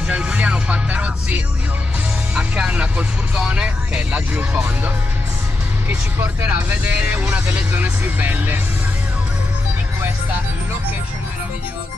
nostro Gian Giuliano Pattarozzi a canna col furgone, che è laggiù in fondo, che ci porterà a vedere una delle zone più belle di questa location meravigliosa.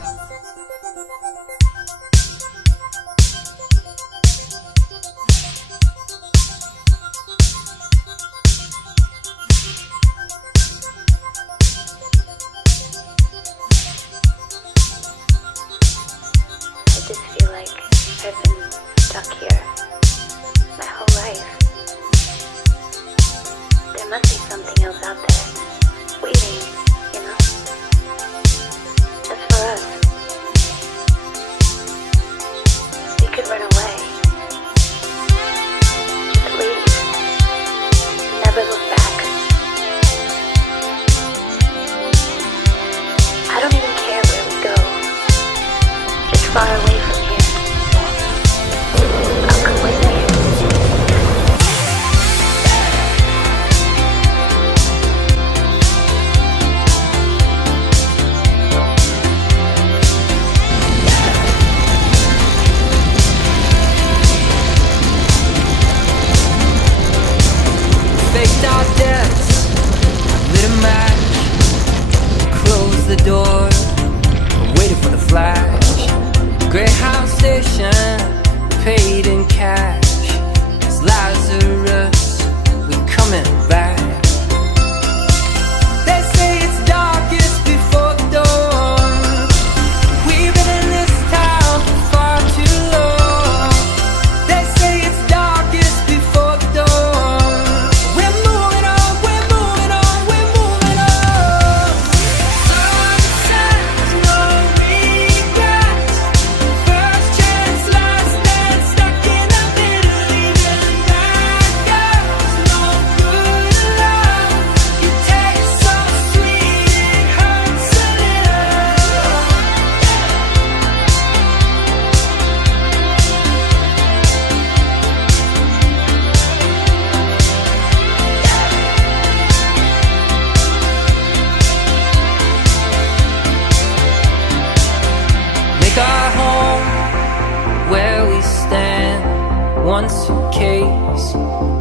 One suitcase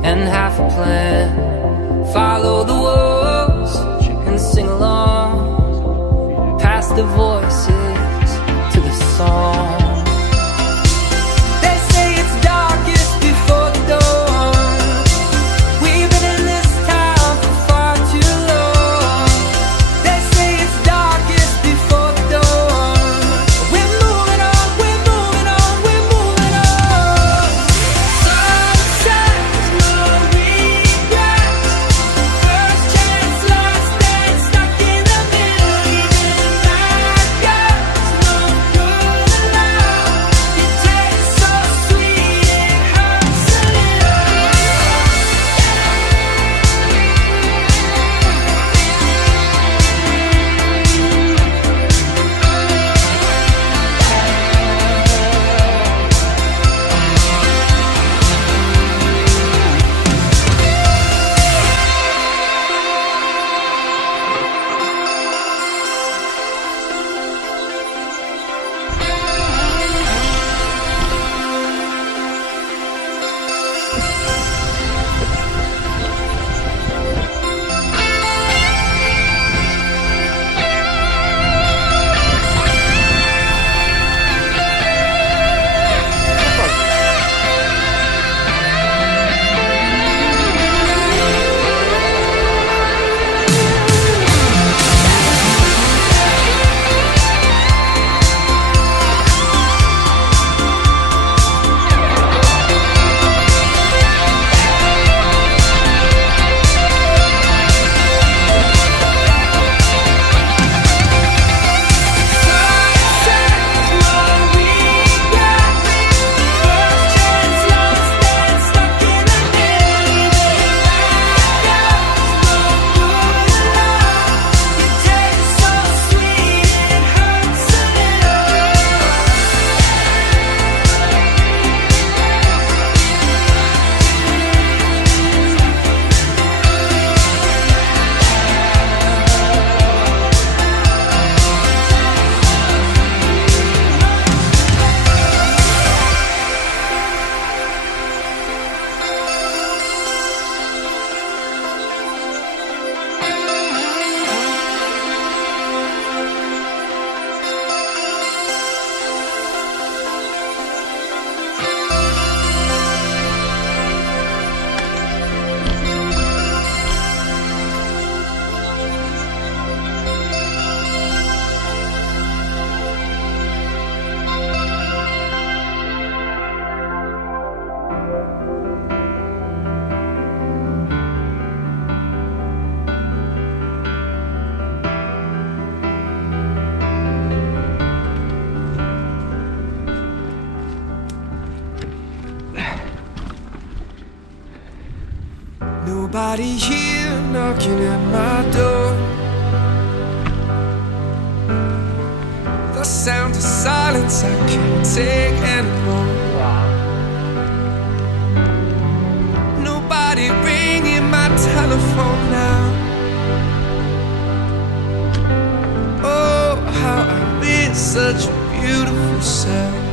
and half a plan. Follow the wolves and sing along, past the voices to the song. They say it's darkest before the dawn. We've been in this town for far too long. They say it's darkest before the dawn. We're moving on, we're moving on, we're moving on. Sunsets, no regrets. First chance, last dance, stuck in the middle, even back. Nobody here knocking at my door. The sound of silence I can't take anymore. Nobody ringing my telephone now. Oh, how I miss such a beautiful sound.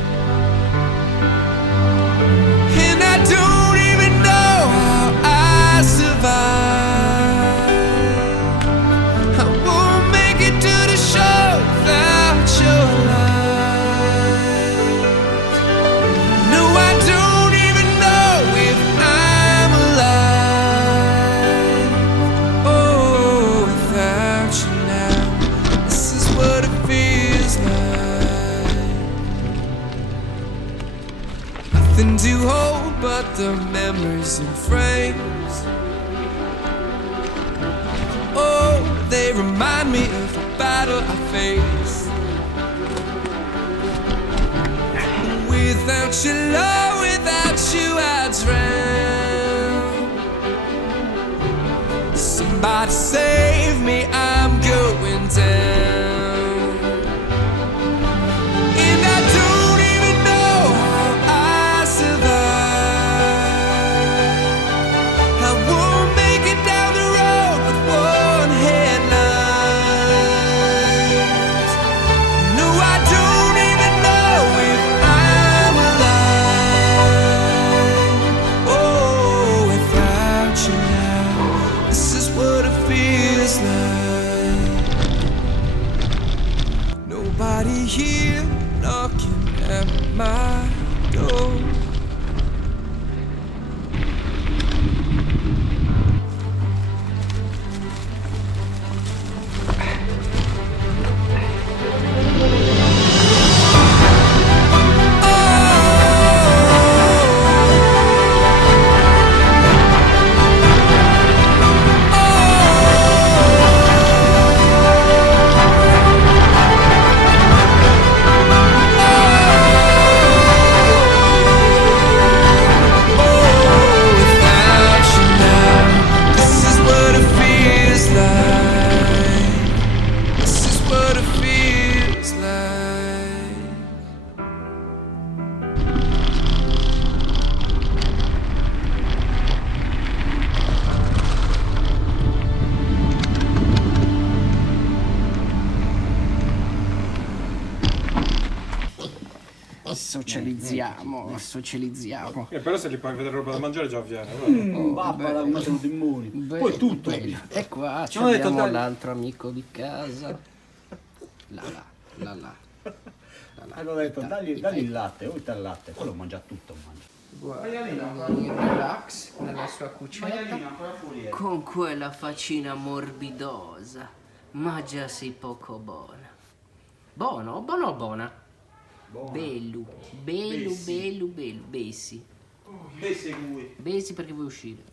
And I don't even know how I survive. I won't make it to the show without your light. No, I don't even know if I'm alive. Oh, without you now, this is what it feels like. Nothing to hold but the memories and frames. Oh, they remind me of the battle I faced. Without your love, without you I drown. Somebody save me, I'm going down. And I don't even know how I survive. I won't make it down the road with one headlight. No, I don't even know if I'm alive. Oh, without you now, this is what it feels like. Nobody here knocking at my door. Socializziamo. Però se gli puoi vedere roba da mangiare già avviene. Babba, come sono immuni. Poi tutto. E qua Ci hanno detto, abbiamo dai. l'altro amico di casa. La. Hanno detto dagli il latte, o il latte, poi lo mangia tutto. Guarda, in relax nella sua cucetta con quella faccina morbidosa, ma già sei poco buona. Buono o buona? Bello, bessi. Bessi Bessi perché vuoi uscire.